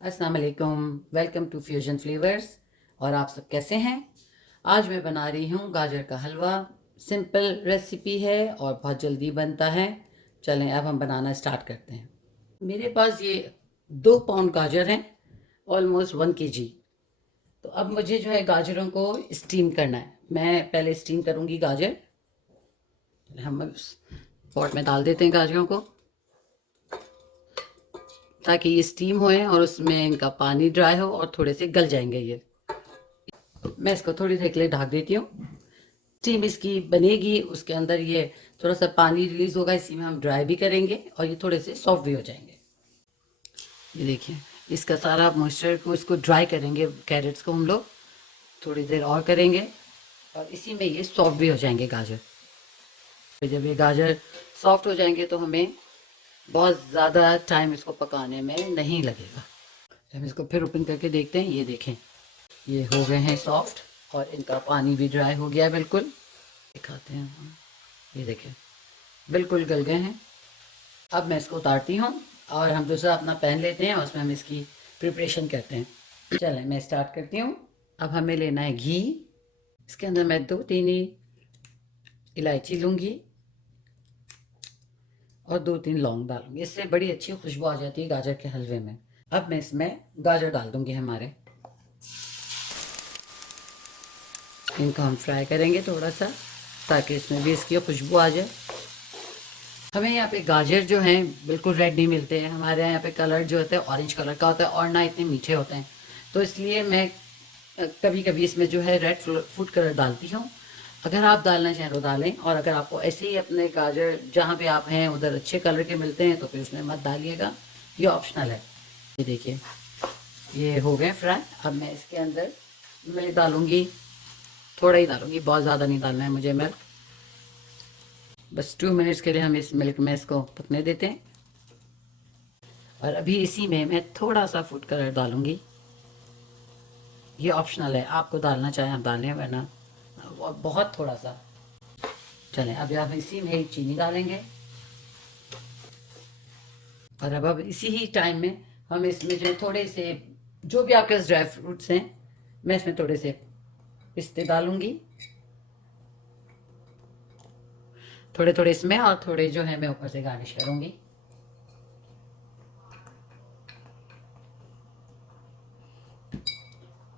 अस्सलाम वालेकुम, welcome to fusion flavours. और आप सब कैसे हैं? आज मैं बना रही हूँ गाजर का हलवा। सिंपल रेसिपी है और बहुत जल्दी बनता है। चलें अब हम बनाना स्टार्ट करते हैं। मेरे पास ये 2 पाउंड गाजर हैं, ऑलमोस्ट 1 kg। तो अब मुझे जो है गाजरों को स्टीम करना है। मैं पहले स्टीम करूँगी गाजर। हम उस पॉट में डाल देते हैं गाजरों को ताकि ये स्टीम होए और उसमें इनका पानी ड्राई हो और थोड़े से गल जाएंगे ये। मैं इसको थोड़ी देर के लिए ढक देती हूँ। स्टीम इसकी बनेगी, उसके अंदर ये थोड़ा सा पानी रिलीज होगा, इसी में हम ड्राई भी करेंगे और ये थोड़े से सॉफ्ट भी हो जाएंगे। ये देखिए, इसका सारा मॉइस्चर को इसको ड्राई करेंगे। कैरेट्स को हम लोग थोड़ी देर और करेंगे और इसी में ये सॉफ्ट भी हो जाएंगे गाजर। फिर जब ये गाजर सॉफ्ट हो जाएंगे तो हमें बहुत ज़्यादा टाइम इसको पकाने में नहीं लगेगा। हम इसको फिर ओपन करके देखते हैं। ये देखें, ये हो गए हैं सॉफ्ट और इनका पानी भी ड्राई हो गया है बिल्कुल। दिखाते हैं हम। ये देखें, बिल्कुल गल गए हैं। अब मैं इसको उतारती हूँ और हम दूसरा अपना पैन लेते हैं और उसमें हम इसकी प्रिपरेशन करते हैं। चलें मैं स्टार्ट करती हूँ। अब हमें लेना है घी। इसके अंदर मैं 2-3 इलायची लूँगी और 2-3 लौंग डालूंगी। इससे बड़ी अच्छी खुशबू आ जाती है गाजर के हलवे में। अब मैं इसमें गाजर डाल दूँगी हमारे। इनको हम फ्राई करेंगे थोड़ा सा ताकि इसमें भी इसकी खुशबू आ जाए। हमें यहाँ पे गाजर जो हैं बिल्कुल रेड नहीं मिलते हैं। हमारे यहाँ पे कलर जो होता है ऑरेंज कलर का होता है और ना इतने मीठे होते हैं। तो इसलिए मैं कभी कभी इसमें जो है रेड फूड कलर डालती हूँ। अगर आप डालना चाहें तो डालें, और अगर आपको ऐसे ही अपने गाजर जहाँ पे आप हैं उधर अच्छे कलर के मिलते हैं तो फिर उसमें मत डालिएगा, ये ऑप्शनल है। ये देखिए, ये हो गए फ्राई। अब मैं इसके अंदर मिल्क डालूँगी, थोड़ा ही डालूँगी, बहुत ज़्यादा नहीं डालना है मुझे मिल्क। बस 2 मिनट्स के लिए हम इस मिल्क में इसको पकने देते हैं। और अभी इसी में मैं थोड़ा सा फूड कलर डालूँगी। ये ऑप्शनल है, आपको डालना चाहें आप डालें, वरना बहुत थोड़ा सा। चलें अब आप इसी में चीनी डालेंगे और अब इसी ही टाइम में हम इसमें जो थोड़े से जो भी आपके पास ड्राई फ्रूट्स हैं, मैं इसमें थोड़े से पिस्ते डालूंगी, थोड़े थोड़े इसमें, और थोड़े जो है मैं ऊपर से गार्निश करूंगी।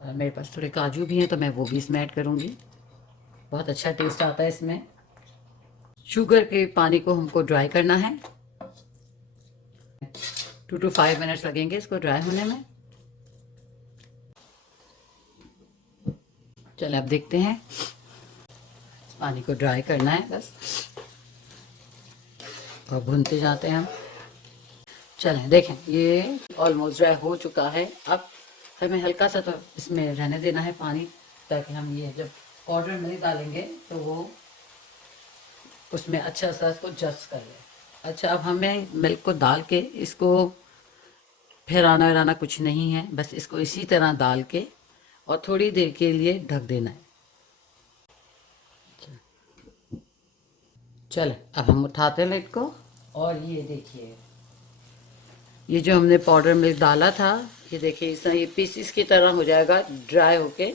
और मेरे पास थोड़े काजू भी हैं तो मैं वो भी इसमें ऐड करूंगी। बहुत अच्छा टेस्ट आता है इसमें। शुगर के पानी को हमको ड्राई करना है। 2 to 5 मिनट्स लगेंगे इसको ड्राई होने में। चलिए अब देखते हैं। पानी को ड्राई करना है बस, और भूनते जाते हैं हम। चलें देखें, ये ऑलमोस्ट ड्राई हो चुका है। अब हमें हल्का सा तो इसमें रहने देना है पानी, ताकि हम ये जब पाउडर मिल्क डालेंगे तो वो उसमें अच्छा सा इसको जस्ट कर ले। अच्छा, अब हमें मिल्क को डाल के इसको फिराना वराना कुछ नहीं है, बस इसको इसी तरह डाल के और थोड़ी देर के लिए ढक देना है। चल अब हम उठाते हैं लिड को, और ये देखिए, ये जो हमने पाउडर मिल्क डाला था, ये देखिए इस तरह ये पीसीस की तरह हो जाएगा ड्राई होके,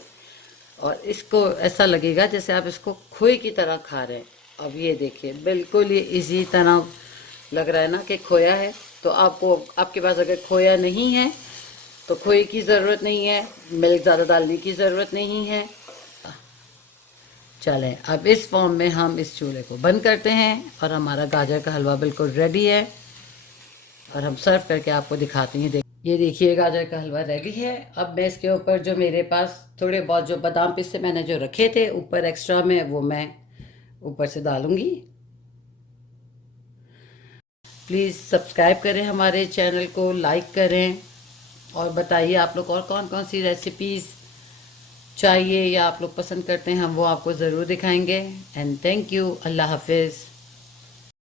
और इसको ऐसा लगेगा जैसे आप इसको खोए की तरह खा रहे हैं। अब ये देखिए, बिल्कुल ये इसी तरह लग रहा है ना कि खोया है। तो आपको, आपके पास अगर खोया नहीं है तो खोए की ज़रूरत नहीं है, मिल्क ज़्यादा डालने की ज़रूरत नहीं है। चलें अब इस फॉर्म में हम इस चूल्हे को बंद करते हैं और हमारा गाजर का हलवा बिल्कुल रेडी है। और हम सर्व करके आपको दिखाते हैं। ये देखिए, गाजर का हलवा रेडी है। अब मैं इसके ऊपर जो मेरे पास थोड़े बहुत जो बादाम पिस्ते मैंने जो रखे थे ऊपर एक्स्ट्रा में, वो मैं ऊपर से डालूंगी। प्लीज़ सब्सक्राइब करें हमारे चैनल को, लाइक करें, और बताइए आप लोग और कौन कौन सी रेसिपीज़ चाहिए या आप लोग पसंद करते हैं, हम वो आपको ज़रूर दिखाएंगे। And thank you. अल्लाह हाफिज़।